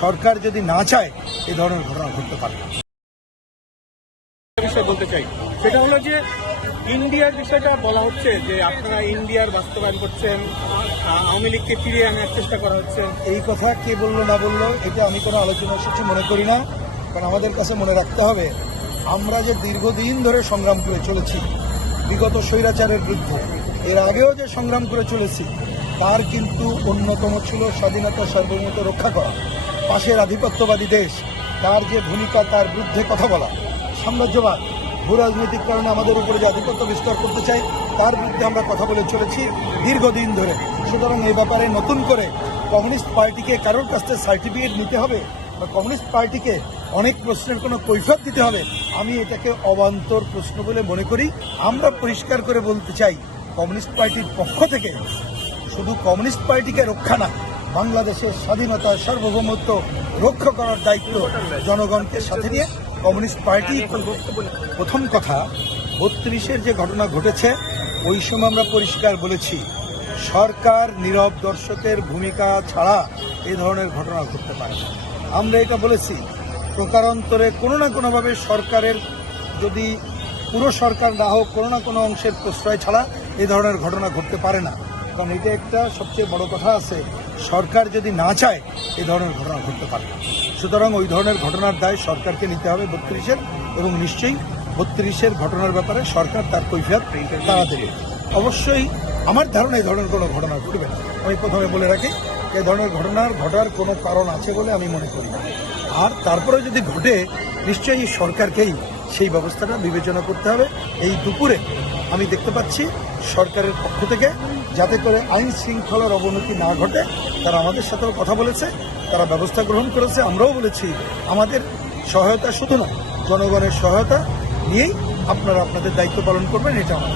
সরকার যদি না চায় এ ধরনের ঘটনা ঘটতে পারে না। বিষয় বলতে চাই। সেটা হলো যে ইন্ডিয়ার বিষয়টা বলা হচ্ছে যে আপনারা ইন্ডিয়ার বাস্তবায়ন করছেন আওয়ামী লীগকে ফিরিয়ে আনার চেষ্টা করা হচ্ছে। এই কথা কে বলল না বলল এটা আমি কোনো আলোচনা সূচি মনে করি না। কারণ আমাদের কাছে মনে রাখতে হবে আমরা যে দীর্ঘদিন ধরে সংগ্রাম করে চলেছি বিগত স্বৈরাচারের বিরুদ্ধে এর আগেও যে সংগ্রাম করে চলেছি তার কিন্তু অন্যতম ছিল স্বাধীনতা সার্বভৌমত্ব রক্ষা করা। পাশের আধিপত্যবাদী দেশ, তার যে ভূমিকা, তার বিরুদ্ধে কথা বলা। সাম্রাজ্যবাদ, ভূ রাজনৈতিক কারণে আমাদের উপরে যে আধিপত্য বিস্তার করতে চাই তার বিরুদ্ধে আমরা কথা বলে চলেছি দীর্ঘদিন ধরে। সুতরাং এ ব্যাপারে নতুন করে কমিউনিস্ট পার্টিকে কারোর কাছ থেকে সার্টিফিকেট নিতে হবে বা কমিউনিস্ট পার্টিকে অনেক প্রশ্নের কোনো কৈফত দিতে হবে, আমি এটাকে অবান্তর প্রশ্ন বলে মনে করি। আমরা পরিষ্কার করে বলতে চাই, কমিউনিস্ট পার্টির পক্ষ থেকে শুধু কমিউনিস্ট পার্টিকে রক্ষা না বাংলাদেশের স্বাধীনতা সার্বভৌমত্ব রক্ষা করার দায়িত্ব জনগণকে সাথে নিয়ে কমিউনিস্ট পার্টি প্রথম কথা, বত্রিশের যে ঘটনা ঘটেছে, ওই সময় আমরা পরিষ্কার বলেছি, সরকার নীরব দর্শকের ভূমিকা ছাড়া এই ধরনের ঘটনা ঘটতে পারে আমরা এটা বলেছি, প্রকারান্তরে কোনো না কোনোভাবে সরকারের, যদি পুরো সরকার না হোক, কোনো না কোনো অংশের প্রশ্রয় ছাড়া এ ধরনের ঘটনা ঘটতে পারে না। কারণ এটা একটা সবচেয়ে বড় কথা আছে সরকার যদি না চায় এই ধরনের ঘটনা ঘটতে পারে না। সুতরাং ওই ধরনের ঘটনার দায় সরকারকে নিতে হবে বত্রিশের, এবং নিশ্চয়ই বত্রিশের ঘটনার ব্যাপারে সরকার তার কৈফিয়ত দেবে। অবশ্যই আমার ধারণা এই ধরনের কোনো ঘটনা ঘটবে না। আমি প্রথমে বলে রাখি এই ধরনের ঘটনার ঘটার কোনো কারণ আছে বলে আমি মনে করি না। আর তারপরে যদি ঘটে, নিশ্চয়ই সরকারকেই সেই ব্যবস্থাটা বিবেচনা করতে হবে। এই দুপুরে আমি দেখতে পাচ্ছি সরকারের পক্ষ থেকে যাতে করে আইন শৃঙ্খলার অবনতি না ঘটে, তারা আমাদের সাথেও কথা বলেছে, তারা ব্যবস্থা গ্রহণ করেছে, আমরাও বলেছি, আমাদের সহায়তা শুধু না জনগণের সহায়তা নিয়েই আপনারা আপনাদের দায়িত্ব পালন করবেন, এটা আমার